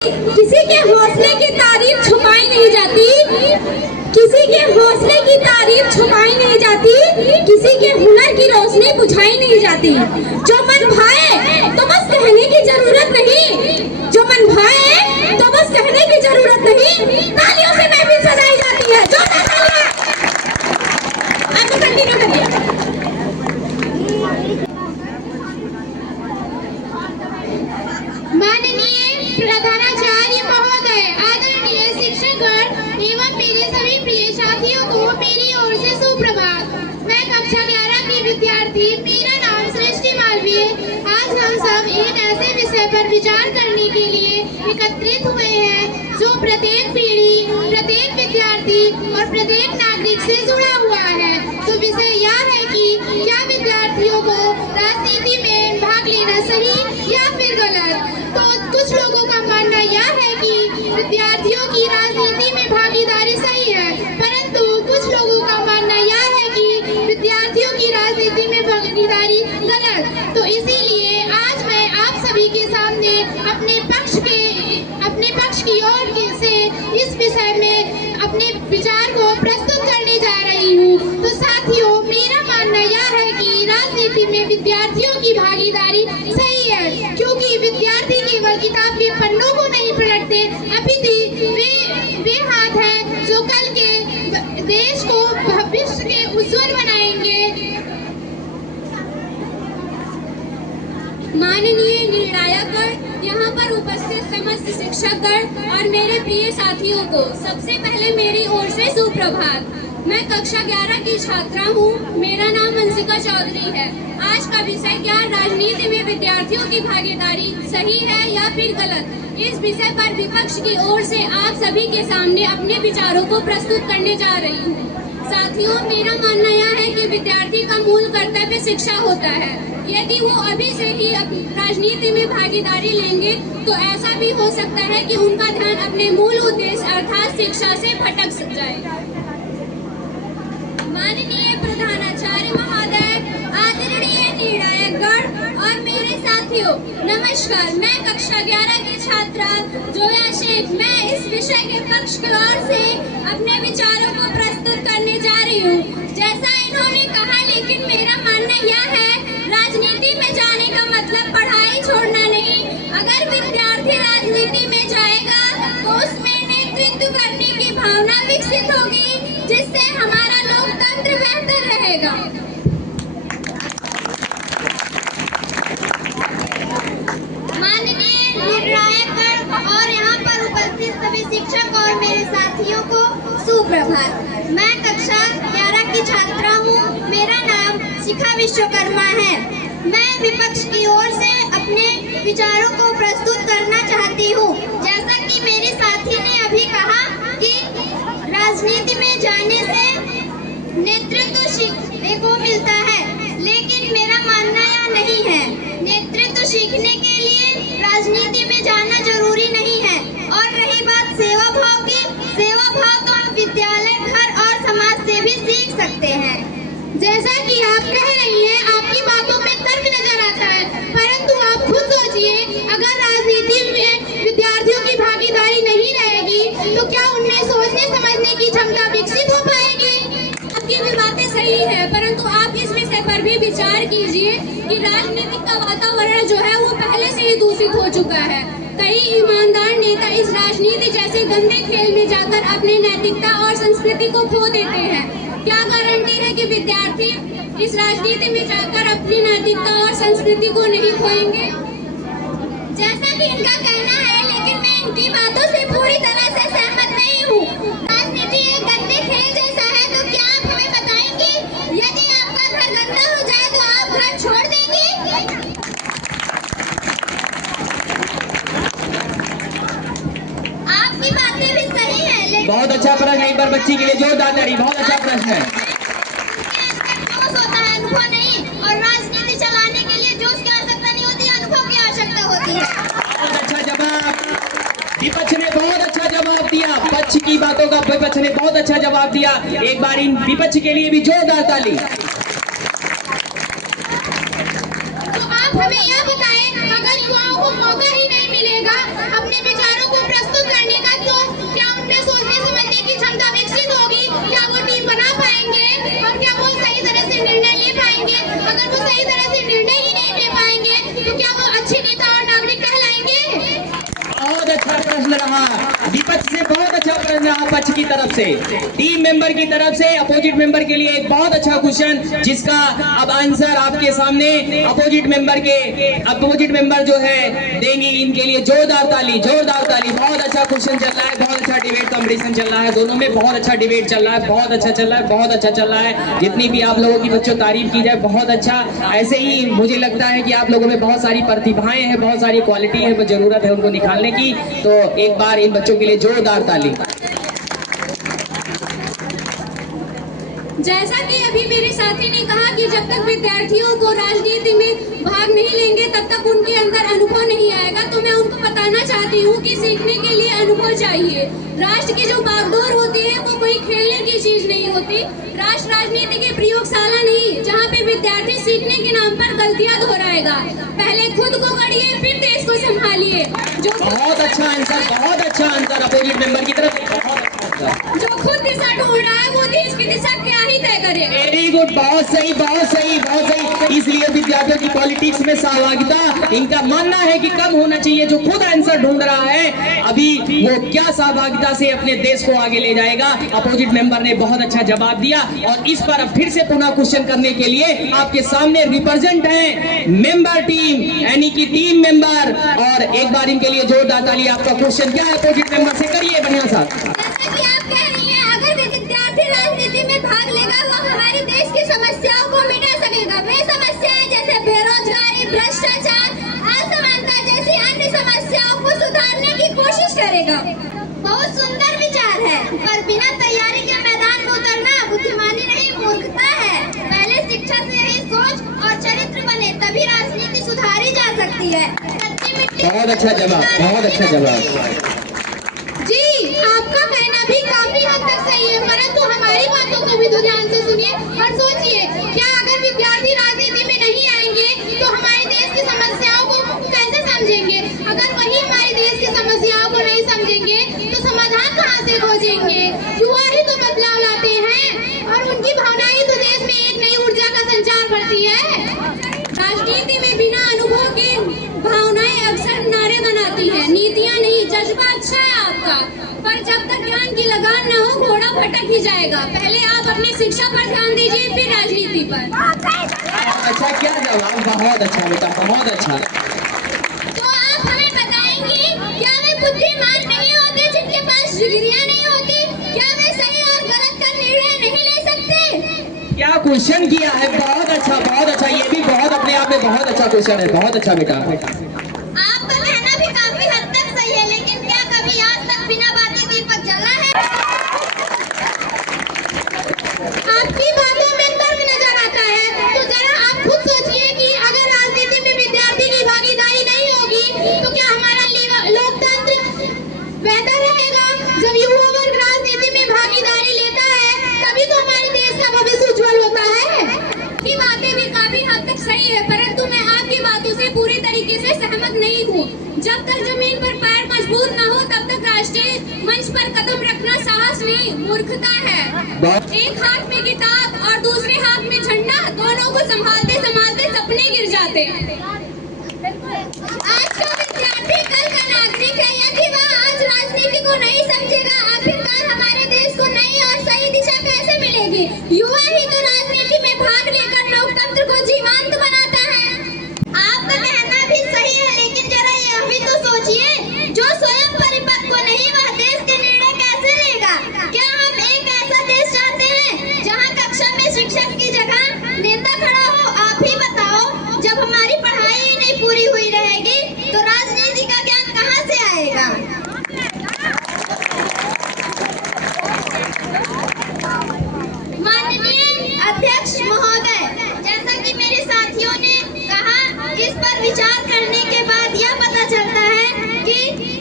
किसी के हौसले की तारीफ छुपाई नहीं जाती, किसी के हौसले की तारीफ छुपाई नहीं जाती, किसी के हुनर की रोशनी बुझाई नहीं जाती। जो मन भाए तो बस कहने की जरूरत नहीं, जो मन भाए तो बस कहने की जरूरत नहीं, तालियों से महफिल सजाई जाती है। जो आपको कंटिन्यू करिए। माननीय प्रधानाचार्य महोदय, आदरणीय शिक्षकगण एवं मेरे सभी प्रिय साथियों को मेरी ओर से सुप्रभात। मैं कक्षा 11 की विद्यार्थी, मेरा नाम सृष्टि मालवीय। आज हम सब एक ऐसे विषय पर विचार करने के लिए एकत्रित हुए हैं जो प्रत्येक पीढ़ी, प्रत्येक विद्यार्थी और प्रत्येक नागरिक से जुड़ा हुआ है। तो विषय यह है कि क्या विद्यार्थियों को राजनीति में भाग लेना सही या फिर गलत। तो कुछ लोगों का मानना यह है कि विद्यार्थियों की राजनीति में भागीदारी सही है, परंतु कुछ लोगों का मानना यह है कि विद्यार्थियों की राजनीति में भागीदारी गलत। तो इसीलिए आज मैं आप सभी के सामने अपने पक्ष की ओर से इस विषय में अपने विचार को प्रस्तुत करने जा रही हूँ। तो साथियों, मेरा मानना यह है कि राजनीति में विद्यार्थियों की भागीदारी सही है, क्योंकि विद्यार्थी केवल किताब के पन्नों को नहीं पलटते, अपितु वे हाथ हैं जो कल के देश को भविष्य के उज्जवल बनाएंगे। माननीय निर्णायकगण, यहाँ पर उपस्थित समस्त शिक्षकगण और मेरे प्रिय साथियों को सबसे पहले मेरी ओर से सुप्रभात। मैं कक्षा 11 की छात्रा हूँ। मेरा नाम अंशिका चौधरी है। आज का विषय क्या राजनीति में विद्यार्थियों की भागीदारी सही है या फिर गलत, इस विषय पर विपक्ष की ओर से आप सभी के सामने अपने विचारों को प्रस्तुत करने जा रही हूँ। साथियों, मेरा मानना यह है कि विद्यार्थी का मूल कर्तव्य शिक्षा होता है। यदि वो अभी से ही राजनीति में भागीदारी लेंगे तो ऐसा भी हो सकता है कि उनका ध्यान अपने मूल उद्देश्य अर्थात शिक्षा से भटक जाए। माननीय प्रधानाचार्य महोदय, आदरणीय निर्णायकगण और मेरे साथियों, नमस्कार। मैं कक्षा 11 की छात्रा जोया शेख, मैं इस विषय के पक्ष की ओर से अपने विचारों को प्रस्तुत करने जा रही हूँ। जैसा इन्होंने कहा, लेकिन मेरा मानना यह है राजनीति में जाने का मतलब पढ़ाई छोड़ना नहीं। अगर विद्यार्थी राजनीति में जाएगा तो उसमें नेतृत्व करने की भावना विकसित होगी, जिससे हमारा लोकतंत्र बेहतर रहेगा। माननीय निर्णायक और यहाँ पर उपस्थित सभी शिक्षक और मेरे साथियों को सुप्रभात। मैं कक्षा 11 की छात्रा हूँ। मेरा नाम शिखा विश्वकर्मा है। मैं विपक्ष की ओर से अपने विचारों को प्रस्तुत करना चाहती हूँ। जैसा कि मेरे साथी ने अभी कहा कि राजनीति में जाने से नेतृत्व सीखने को मिलता है, लेकिन मेरा मानना यह नहीं है। नेतृत्व सीखने के लिए राजनीति में जाना जरूरी नहीं है। और रही बात सेवा भाव की, सेवा भाव तो आप विद्यालय, घर और समाज से भी सीख सकते हैं। जैसा कि आप कह रही हैं, आपकी बातों में तर्क नजर आता है, परंतु आप खुद सोचिए, अगर राजनीति में विद्यार्थियों की भागीदारी नहीं रहेगी तो क्या उनमें सोचने समझने की क्षमता विकसित हो पाएगी? आपकी भी बातें सही है, परंतु आप इस विषय पर भी विचार कीजिए कि राजनीतिक का वातावरण जो है वो पहले से ही दूषित हो चुका है। कई ईमानदार नेता इस राजनीति जैसे गंदे खेल में जाकर अपने नैतिकता और संस्कृति को खो देते हैं। क्या गारंटी है कि विद्यार्थी इस राजनीति में जाकर अपनी नैतिकता और संस्कृति को नहीं खोएंगे? जैसा कि इनका कहना है, लेकिन मैं इनकी बातों से पूरी तरह से सहमत नहीं हूँ। राजनीति एक गंदे खेल जैसा है, तो क्या आप हमें बताएंगे, यदि आपका घर गंदा हो जाए तो आप घर छोड़ देंगे? आपकी बातें भी सही है, लेकिन बहुत अच्छा प्रश्न, एक बार बच्ची के लिए जोरदार ताली। बहुत अच्छा प्रश्न है। होता है, अनुभव नहीं। और राजनीति चलाने के लिए जोश की आवश्यकता नहीं होती, अनुभव की आवश्यकता होती है। बहुत अच्छा जवाब, विपक्ष ने बहुत अच्छा जवाब दिया। पक्ष की बातों का विपक्ष ने बहुत अच्छा जवाब दिया। एक बार इन विपक्ष के लिए भी जोरदार ताली। तो आप हमें यह बताएं, अगर युवाओं को मौका ही नहीं मिलेगा अपने विचारों को रहा। विपक्ष से बहुत अच्छा प्रश्न रहा पक्ष की तरफ से, टीम मेंबर की तरफ से अपोजिट मेंबर के लिए एक बहुत अच्छा क्वेश्चन, जिसका अब आंसर आपके सामने अपोजिट मेंबर जो है देंगी। इनके लिए जोरदार ताली, जोरदार ताली। बहुत अच्छा क्वेश्चन चल रहा है, बहुत अच्छा डिबेट कंपटीशन चल रहा है, दोनों में बहुत अच्छा डिबेट चल रहा है, बहुत अच्छा चल रहा है, बहुत अच्छा चल रहा है। जितनी भी आप लोगों की बच्चों तारीफ की जाए, बहुत अच्छा। ऐसे ही मुझे लगता है कि आप लोगों में बहुत सारी प्रतिभाएं हैं, बहुत सारी क्वालिटी है, वो जरूरत है उनको निकालने की। तो एक बार इन बच्चों के लिए जोरदार ताली। जैसा कि अभी मेरे साथी ने कहा कि जब तक विद्यार्थियों को राजनीति में भाग नहीं लेंगे तब तक उनके अंदर अनुभव नहीं आएगा। तो मैं उनको बताना चाहती हूँ कि सीखने के लिए अनुभव चाहिए। राष्ट्र की जो बागडोर होती है वो कोई खेलने की चीज नहीं होती। राष्ट्र राजनीति की प्रयोगशाला नहीं, जहाँ पे विद्यार्थी सीखने के नाम पर गलतियाँ दोहराएगा। पहले खुद को गढ़िए, फिर देश को संभालिए। जो बहुत अच्छा आंसर, बहुत अच्छा आंसर अपोजिट मेंबर की तरफ। जो खुद दिशा ढूंढ रहा है वो देश की दिशा क्या ही तय करे। वेरी गुड, बहुत सही, बहुत सही, बहुत सही। इसलिए विद्यार्थियों की पॉलिटिक्स में सहभागिता, इनका मानना है कि कम होना चाहिए। जो खुद आंसर ढूंढ रहा है अभी, वो क्या सहभागिता से अपने देश को आगे ले जाएगा। अपोजिट मेंबर ने बहुत अच्छा जवाब दिया और इस पर फिर से पुनः क्वेश्चन करने के लिए आपके सामने रिप्रेजेंट है मेंबर टीम, यानी कि टीम मेंबर। और एक बार इनके लिए जोरदार ताली। आपका क्वेश्चन क्या है अपोजिट मेंबर से, करिए बढ़िया सा। जैसा कि आप कह रही हैं, अगर विद्यार्थी राजनीति में भाग लेगा वो हमारे देश की समस्याओं को मिटा सकेगा। वे समस्याएं जैसे बेरोजगारी, भ्रष्टाचार, असमानता जैसी अन्य समस्याओं को सुधारने की कोशिश करेगा। बहुत सुंदर विचार है, पर बिना तैयारी के मैदान में उतरना बुद्धिमानी नहीं, मूर्खता है। पहले शिक्षा से ही सोच और चरित्र बने, तभी राजनीति सुधारी जा सकती है। कच्ची मिट्टी। बहुत अच्छा जवाब, बहुत अच्छा जवाब। जी, आपका कहना भी काफी हद तक सही है, परंतु हमारी बातों को भी तो ध्यान से सुनिए और सोचिए, क्या अगर विद्यार्थी राजनीति में नहीं आएंगे तो हमारे देश की समस्याओं को कैसे समझेंगे? अगर वही हमारे देश की समस्याओं को नहीं समझेंगे तो समाधान कहाँ से खोजेंगे? युवा ही तो बदलाव लाते हैं और उनकी भावनाएं ही तो देश में एक नई ऊर्जा का संचार करती है। राजनीति में बिना अनुभव के भावनाएं अक्सर नारे बनाती है, नीतियां नहीं। जज्बा अच्छा है आपका, पर जब तक ज्ञान की लगान न हो घोड़ा भटक ही जाएगा। पहले आप अपनी शिक्षा पर ध्यान दीजिए, फिर राजनीति पर। अच्छा, क्या जवाब, बहुत अच्छा बेटा, बहुत अच्छा। तो आप हमें बताएंगी, क्या वे बुद्धिमान नहीं होते जिनके पास डिग्रियां नहीं होती? क्या वे सही और गलत का निर्णय नहीं ले सकते? क्या क्वेश्चन किया है, बहुत अच्छा, बहुत अच्छा। ये भी बहुत अपने आप में बहुत अच्छा क्वेश्चन है, बहुत अच्छा बेटा। आपका कहना भी काफी हद तक सही है, लेकिन क्या कभी आज तक बिना बातें दीपक जला है? आपकी बातों में तर्क नजर आता है, तो जरा आप खुद सोचिए कि अगर राजनीति में विद्यार्थी की भागीदारी नहीं होगी तो क्या हमारा लोकतंत्र बेहतर रहेगा? जब युवा वर्ग राजनीति में भागीदारी लेता है तभी तो हमारे देश का भविष्य उज्जवल होता है। आपकी बातें भी काफी हद तक सही है, परंतु मैं आपकी बातों से पूरी तरीके से सहमत नहीं हूँ। जब तक जमीन पर पैर मजबूत न हो तब तक राष्ट्रीय मंच पर कदम रखना साहस नहीं, मूर्खता है। एक हाथ में किताब और दूसरे हाथ में झंडा, दोनों को संभालते संभालते सपने गिर जाते हैं। आज का विद्यार्थी कल का नागरिक है। यदि वह आज राजनीति को नहीं समझेगा, आखिरकार हमारे देश को नई और सही दिशा कैसे मिलेगी? युवा ही तो राजनीति में भाग लेकर लोकतंत्र को जीवंत बनाता है। आपका कहना भी सही है, लेकिन जरा यह भी तो सोचिए, जो स्वयं परिपक्व नहीं वह देश के निर्णय कैसे लेगा? क्या हम एक ऐसा देश चाहते हैं जहाँ कक्षा में शिक्षक की जगह नेता खड़ा हो? आप ही बताओ, जब हमारी पढ़ाई ही नहीं पूरी हुई रहेगी तो राजनीति का ज्ञान कहाँ से आएगा? माननीय अध्यक्ष महोदय, जैसा कि मेरे साथियों ने कहा, इस पर विचार करने के बाद यह पता चलता है कि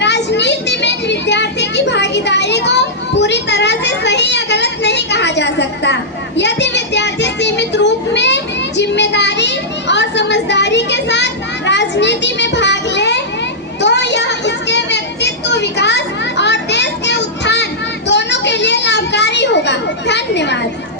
राजनीति में विद्यार्थी की भागीदारी को पूरी तरह से सही या गलत नहीं कहा जा सकता। यदि विद्यार्थी सीमित रूप में जिम्मेदारी और समझदारी के साथ राजनीति में भाग ले तो यह उसके व्यक्तित्व विकास और देश के उत्थान दोनों के लिए लाभकारी होगा। धन्यवाद।